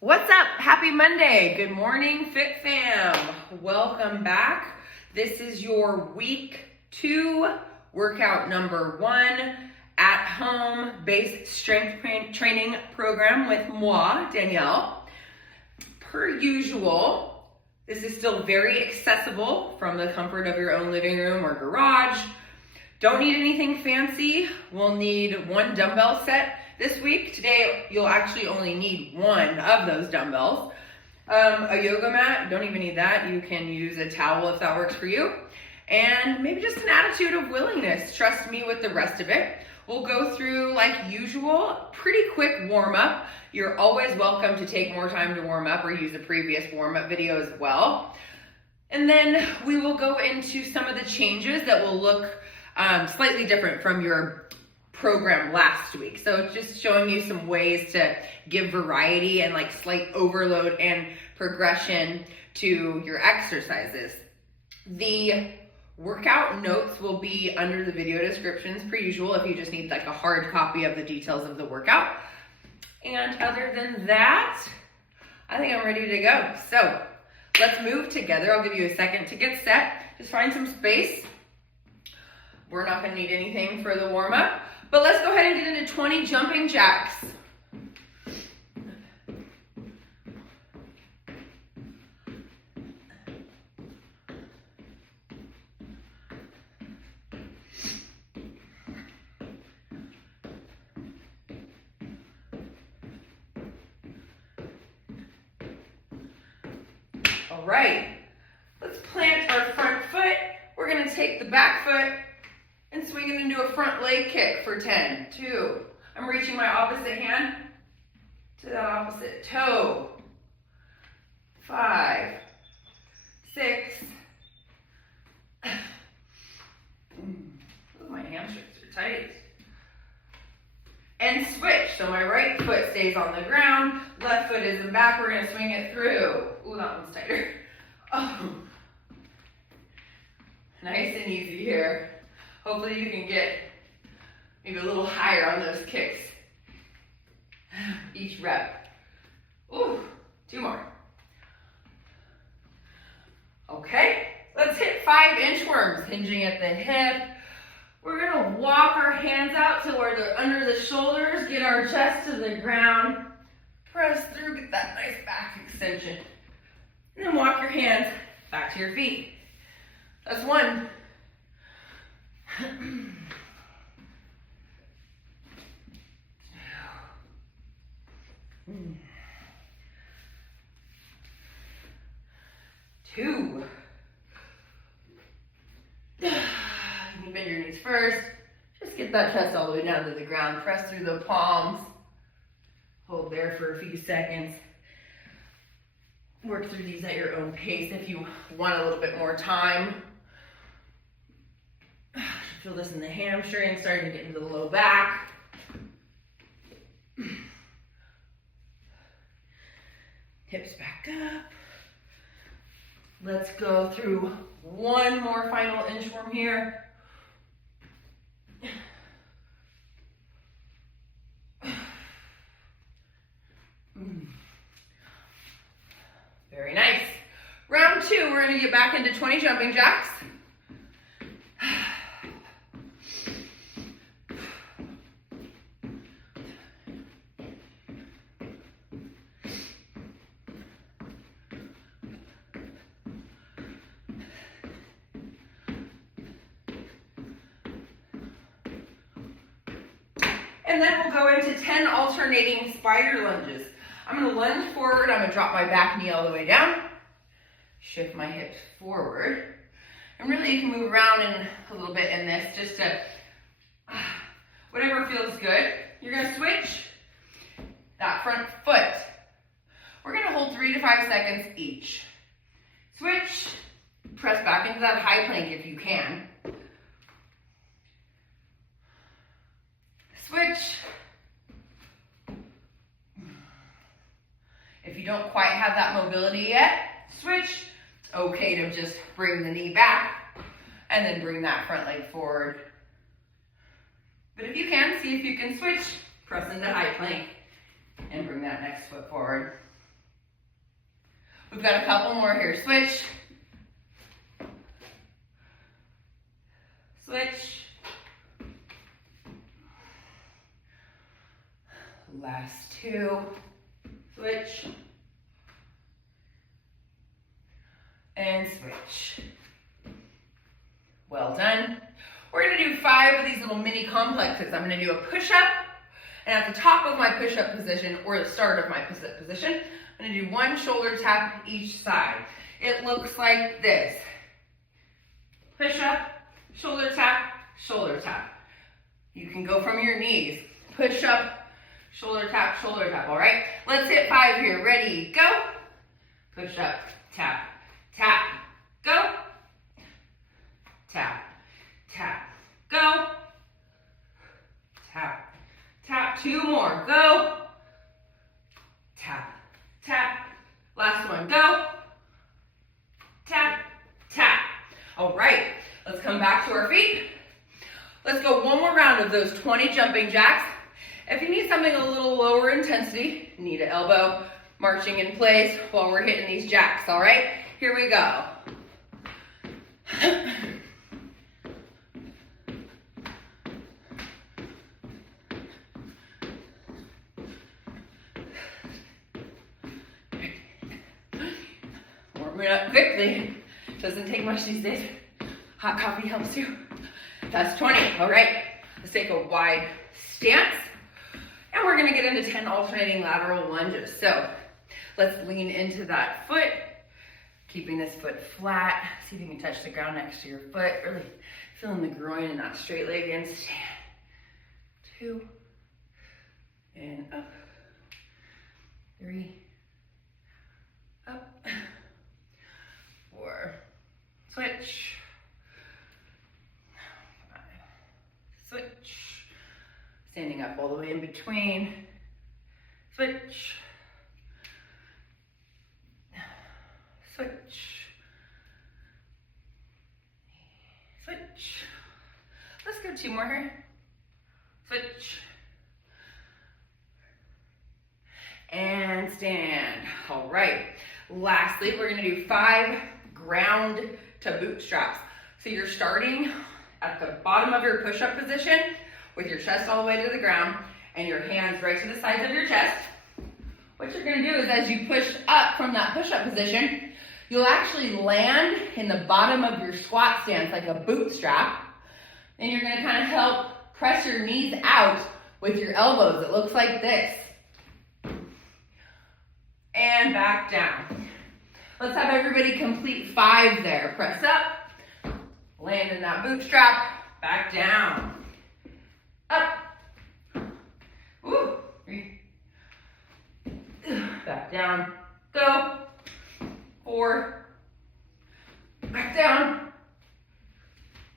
What's up? Happy Monday. Good morning, Fit Fam. Welcome back. This is your week 2 workout number 1 at home base strength training program with moi, Danielle. Per usual, this is still very accessible from the comfort of your own living room or garage. Don't need anything fancy. We'll need 1 dumbbell set this week. Today, you'll actually only need 1 of those dumbbells. A yoga mat, don't even need that. You can use a towel if that works for you. And maybe just an attitude of willingness. Trust me with the rest of it. We'll go through, like usual, pretty quick warm up. You're always welcome to take more time to warm up or use the previous warm up video as well. And then we will go into some of the changes that will look slightly different from your program last week. So it's just showing you some ways to give variety and like slight overload and progression to your exercises. The workout notes will be under the video descriptions per usual if you just need like a hard copy of the details of the workout. And other than that, I think I'm ready to go. So let's move together. I'll give you a second to get set. Just find some space. We're not gonna need anything for the warm up, but let's go ahead and get into 20 jumping jacks. All right, let's plant our front foot. We're gonna take the back foot and swing it into a front leg kick for 10, 2. I'm reaching my opposite hand to that opposite toe. 5, 6. Ooh, my hamstrings are tight. And switch. So my right foot stays on the ground, left foot is in back. We're gonna swing it through. Ooh, that one's tighter. Oh. Nice and easy here. Hopefully you can get maybe a little higher on those kicks. Each rep. Ooh, 2 more. Okay, let's hit 5 inchworms, hinging at the hip. We're gonna walk our hands out till we're under the shoulders, get our chest to the ground, press through, get that nice back extension. And then walk your hands back to your feet. That's 1. 2. You can bend your knees first. Just get that chest all the way down to the ground. Press through the palms. Hold there for a few seconds. Work through these at your own pace if you want a little bit more time. Feel this in the hamstring, starting to get into the low back. Hips back up. Let's go through 1 more final inchworm here. Very nice. Round 2, we're gonna get back into 20 jumping jacks. And then we'll go into 10 alternating spider lunges. I'm gonna lunge forward, I'm gonna drop my back knee all the way down, shift my hips forward. And really you can move around in a little bit in this, just to, whatever feels good. You're gonna switch that front foot. We're gonna hold 3 to 5 seconds each. Switch, press back into that high plank if you can. Switch. If you don't quite have that mobility yet, switch. It's okay to just bring the knee back and then bring that front leg forward. But if you can, see if you can switch, press into high plank and bring that next foot forward. We've got a couple more here. Switch. Switch. Last two. Switch. And switch. Well done. We're gonna do 5 of these little mini complexes. I'm gonna do a push-up, and at the top of my push-up position, or the start of my position, I'm gonna do 1 shoulder tap each side. It looks like this. Push up, shoulder tap, shoulder tap. You can go from your knees. Push up, shoulder tap, all right? Let's hit 5 here. Ready, go. Push up, tap, tap, go. Tap, tap, go. Tap, tap, 2 more, go. Tap, tap, last one, go. Tap, tap. All right, let's come back to our feet. Let's go 1 more round of those 20 jumping jacks. If you need something a little lower intensity, knee to elbow, marching in place while we're hitting these jacks, all right? Here we go. Warm it up quickly. Doesn't take much these days. Hot coffee helps you. That's 20, all right? Let's take a wide stance. And we're gonna get into 10 alternating lateral lunges. So let's lean into that foot, keeping this foot flat. See if you can touch the ground next to your foot. Really feeling the groin in that straight leg in. Stand. 2, and up. 3, up. 4, switch. 5, switch. Standing up all the way in between. Switch. Switch. Switch. Let's go 2 more here. Switch. And stand. All right. Lastly, we're going to do 5 ground to bootstraps. So you're starting at the bottom of your push-up position with your chest all the way to the ground and your hands right to the sides of your chest. What you're gonna do is as you push up from that push-up position, you'll actually land in the bottom of your squat stance like a bootstrap. And you're gonna kind of help press your knees out with your elbows. It looks like this. And back down. Let's have everybody complete 5 there. Press up, land in that bootstrap, back down. Up. Woo. 3. Back down. Go. 4. Back down.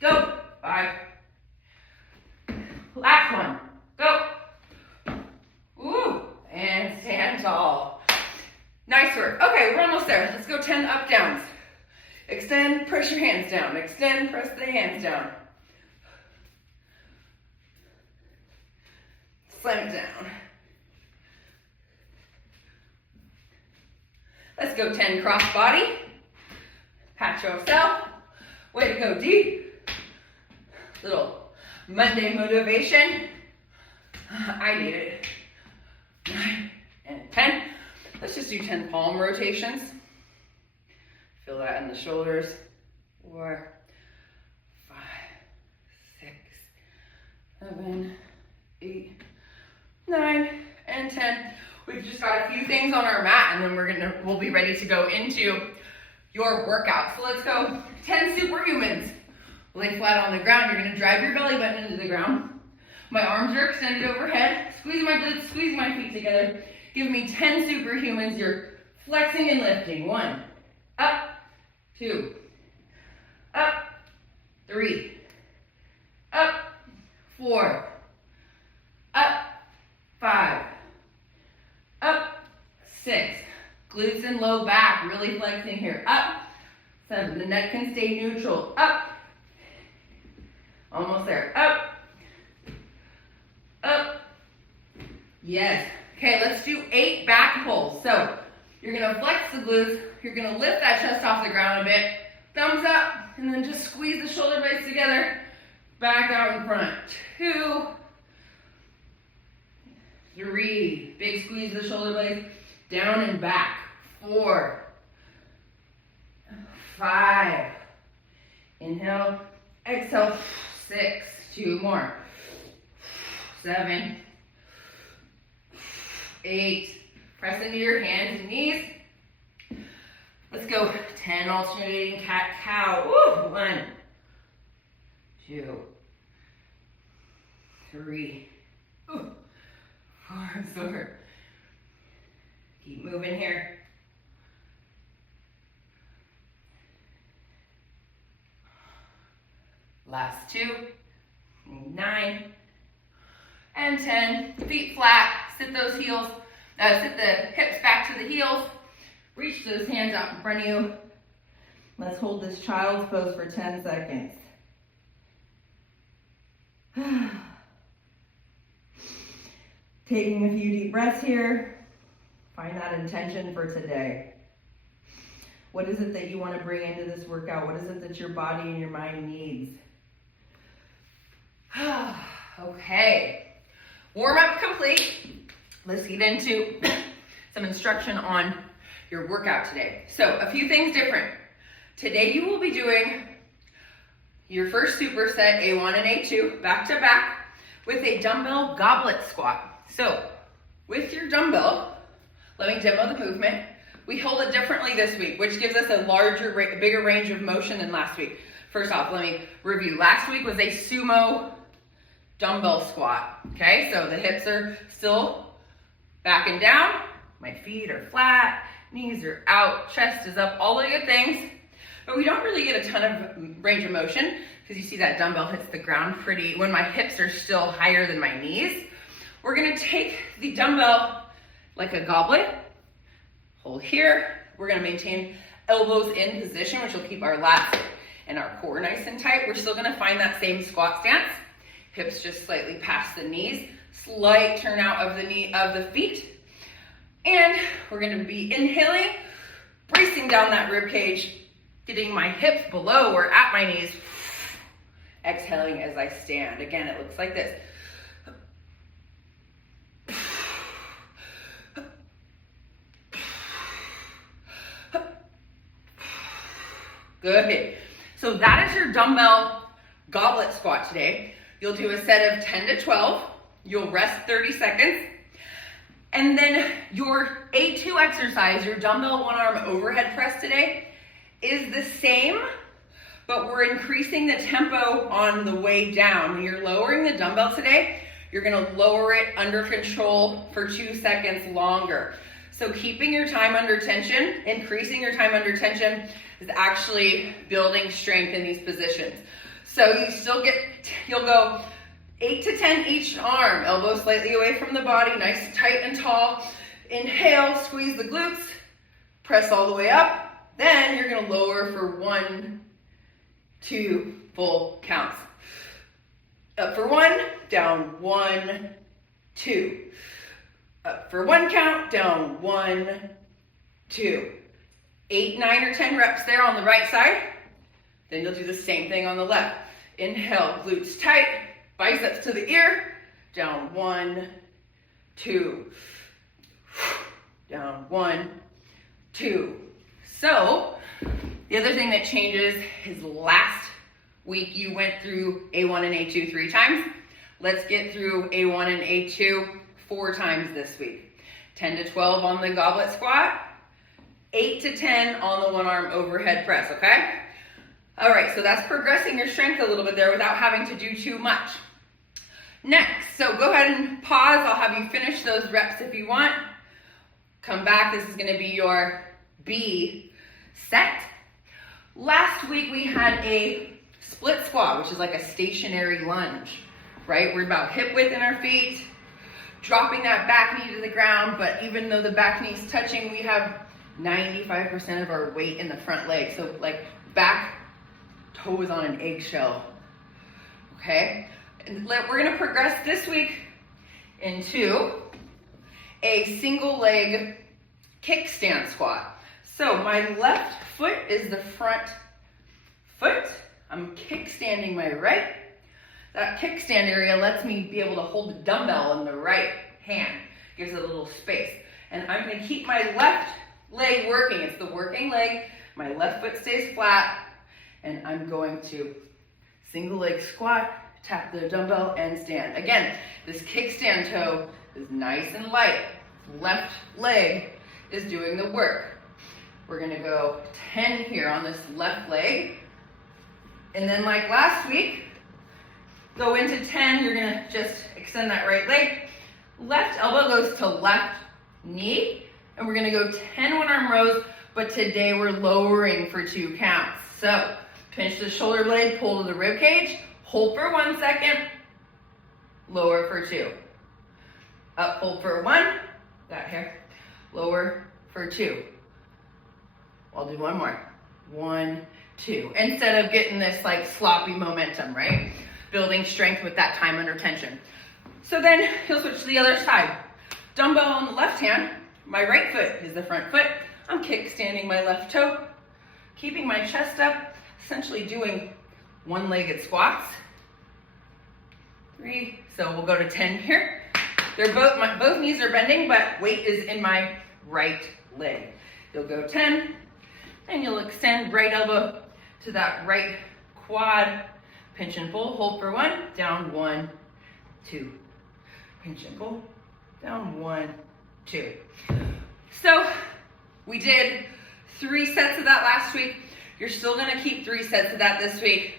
Go. 5. Last one. Go. Woo. And stand tall. Nice work. Okay, we're almost there. Let's go 10 up downs. Extend, press your hands down. Extend, press the hands down. Slam it down. Let's go 10 cross body. Pat yourself. Way to go, deep. Little Monday motivation. I need it. 9 and 10. Let's just do 10 palm rotations. Feel that in the shoulders. 4, 5, 6, 7, 8, 9, and 10. We've just got a few things on our mat, and then we'll be ready to go into your workout. So let's go 10 superhumans. Lay flat on the ground. You're gonna drive your belly button into the ground. My arms are extended overhead. Squeeze my glutes, squeeze my feet together. Give me 10 superhumans. You're flexing and lifting. 1, up, 2, up, 3, up, 4, up, 5, up, 6. Glutes and low back, really flexing here. Up, 7. The neck can stay neutral. Up, almost there. Up, up. Yes. Okay, let's do 8 back pulls. So You're gonna flex the glutes. You're gonna lift that chest off the ground a bit. Thumbs up, and then just squeeze the shoulder blades together. Back out in front. 2, 3. Big squeeze of the shoulder blades. Down and back. 4, 5. Inhale, exhale. 6. 2 more. 7, 8. Press into your hands and knees. Let's go. 10 alternating cat-cow. 1, 2, 3, 4, absorb. Keep moving here. Last 2, 9, and 10. Feet flat. Sit those heels. Sit the hips back to the heels. Reach those hands out in front of you. Let's hold this child's pose for 10 seconds. Taking a few deep breaths here. Find that intention for today. What is it that you want to bring into this workout? What is it that your body and your mind needs? Okay. Warm up complete. Let's get into some instruction on your workout today. So a few things different. Today you will be doing your first superset, A1 and A2, back to back with a dumbbell goblet squat. So with your dumbbell, let me demo the movement. We hold it differently this week, which gives us a larger, bigger range of motion than last week. First off, let me review. Last week was a sumo dumbbell squat. Okay, so the hips are still back and down. My feet are flat, knees are out, chest is up, all the good things. But we don't really get a ton of range of motion because you see that dumbbell hits the ground pretty, when my hips are still higher than my knees. We're gonna take the dumbbell like a goblet, hold here. We're gonna maintain elbows in position, which will keep our lats and our core nice and tight. We're still gonna find that same squat stance. Hips just slightly past the knees, slight turn out of the feet. And we're gonna be inhaling, bracing down that rib cage, getting my hips below or at my knees. Exhaling as I stand. Again, it looks like this. Good. So that is your dumbbell goblet squat today. You'll do a set of 10 to 12. You'll rest 30 seconds. And then your A2 exercise, your dumbbell one arm overhead press today, is the same, but we're increasing the tempo on the way down. When you're lowering the dumbbell today, you're gonna lower it under control for 2 seconds longer. So keeping your time under tension, increasing your time under tension is actually building strength in these positions. So you'll go 8 to 10 each arm, elbows slightly away from the body, nice, tight and tall. Inhale, squeeze the glutes, press all the way up. Then you're gonna lower for 1, 2 full counts. Up for 1, down 1, 2. Up for 1 count, down 1, 2. 8, 9, or 10 reps there on the right side. Then you'll do the same thing on the left. Inhale, glutes tight, biceps to the ear, down 1, 2. Down 1, 2. So, the other thing that changes is last week you went through A1 and A2 3 times. Let's get through A1 and A2 4 times this week. 10 to 12 on the goblet squat, 8 to 10 on the one arm overhead press, okay? All right, so that's progressing your strength a little bit there without having to do too much. Next, so go ahead and pause. I'll have you finish those reps if you want. Come back, this is gonna be your B set. Last week we had a split squat, which is like a stationary lunge, right? We're about hip width in our feet, dropping that back knee to the ground, but even though the back knee's touching, we have 95% of our weight in the front leg. So like back toe is on an eggshell, okay? And we're gonna progress this week into a single leg kickstand squat. So my left foot is the front foot. I'm kickstanding my right. That kickstand area lets me be able to hold the dumbbell in the right hand. Gives it a little space. And I'm gonna keep my left leg working. It's the working leg. My left foot stays flat. And I'm going to single leg squat, tap the dumbbell, and stand. Again, this kickstand toe is nice and light. Left leg is doing the work. We're gonna go 10 here on this left leg. And then like last week, go into 10, you're gonna just extend that right leg. Left elbow goes to left knee, and we're gonna go 10 one-arm rows, but today we're lowering for 2 counts. So pinch the shoulder blade, pull to the rib cage, hold for 1 second, lower for 2. Up, hold for 1, that here, lower for 2. I'll do one more. 1, 2. Instead of getting this like sloppy momentum, right? Building strength with that time under tension. So then you'll switch to the other side. Dumbbell on the left hand, my right foot is the front foot. I'm kickstanding my left toe, keeping my chest up, essentially doing one-legged squats. 3, so we'll go to 10 here. They're both knees are bending, but weight is in my right leg. You'll go 10, and you'll extend right elbow to that right quad. Pinch and pull, hold for 1, down 1, 2. Pinch and pull, down 1, 2. So we did 3 sets of that last week. You're still gonna keep 3 sets of that this week.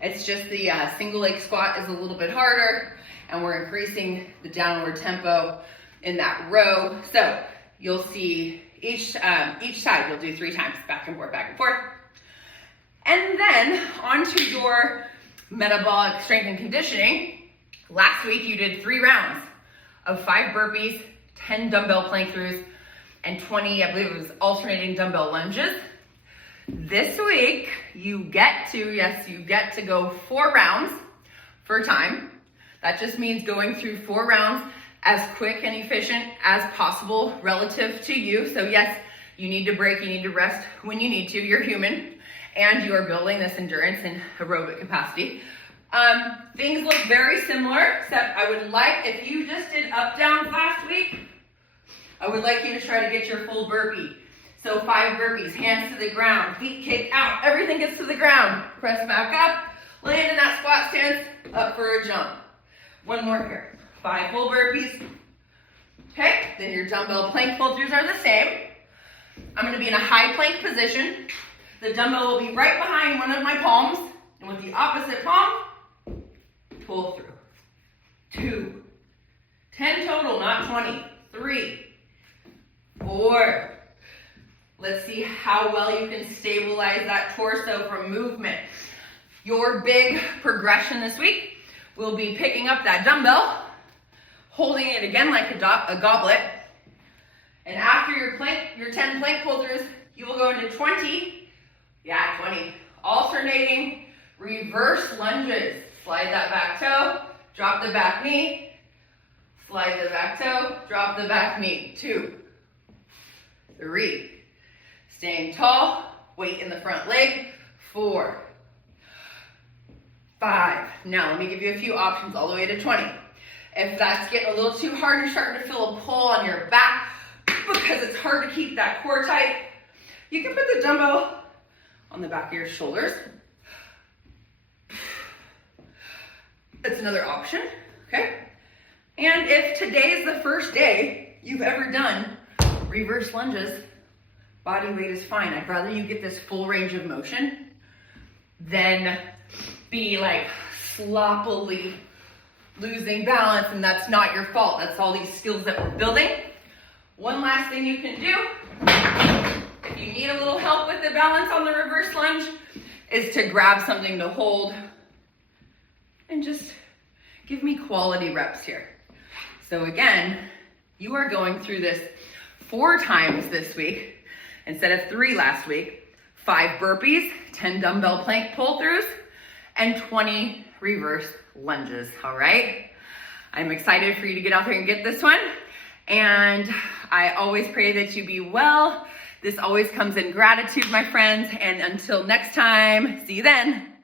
It's just the single leg squat is a little bit harder, and we're increasing the downward tempo in that row. So you'll see each side you'll do 3 times, back and forth, back and forth. And then onto your metabolic strength and conditioning. Last week you did 3 rounds of 5 burpees, 10 dumbbell plank throughs, and 20, I believe it was alternating dumbbell lunges. This week you get to go 4 rounds for time. That just means going through 4 rounds as quick and efficient as possible relative to you. So yes, you need to break, you need to rest when you need to. You're human, and you are building this endurance and aerobic capacity. Things look very similar, except I would like, if you just did up downs last week, I would like you to try to get your full burpee. So 5 burpees, hands to the ground, feet kick out, everything gets to the ground. Press back up, land in that squat stance, up for a jump. 1 more here, 5 full burpees. Okay, then your dumbbell plank pull-throughs are the same. I'm gonna be in a high plank position. The dumbbell will be right behind one of my palms, and with the opposite palm, pull through. 2, 10 total, not 20. 3, 4. Let's see how well you can stabilize that torso from movement. Your big progression this week will be picking up that dumbbell, holding it again like a goblet, and after your 10 plank pull-throughs, you will go into 20. Yeah, 20. Alternating reverse lunges. Slide that back toe, drop the back knee, slide the back toe, drop the back knee. 2, 3. Staying tall, weight in the front leg. 4, 5. Now let me give you a few options all the way to 20. If that's getting a little too hard, you're starting to feel a pull on your back because it's hard to keep that core tight, you can put the dumbbell on the back of your shoulders. That's another option, okay? And if today is the first day you've ever done reverse lunges, body weight is fine. I'd rather you get this full range of motion than be like sloppily losing balance, and that's not your fault. That's all these skills that we're building. One last thing you can do, if you need a little help with the balance on the reverse lunge, is to grab something to hold and just give me quality reps here. So again, you are going through this 4 times this week instead of 3 last week. 5 burpees, 10 dumbbell plank pull-throughs, and 20 reverse lunges, all right? I'm excited for you to get out there and get this one. And I always pray that you be well. This always comes in gratitude, my friends. And until next time, see you then.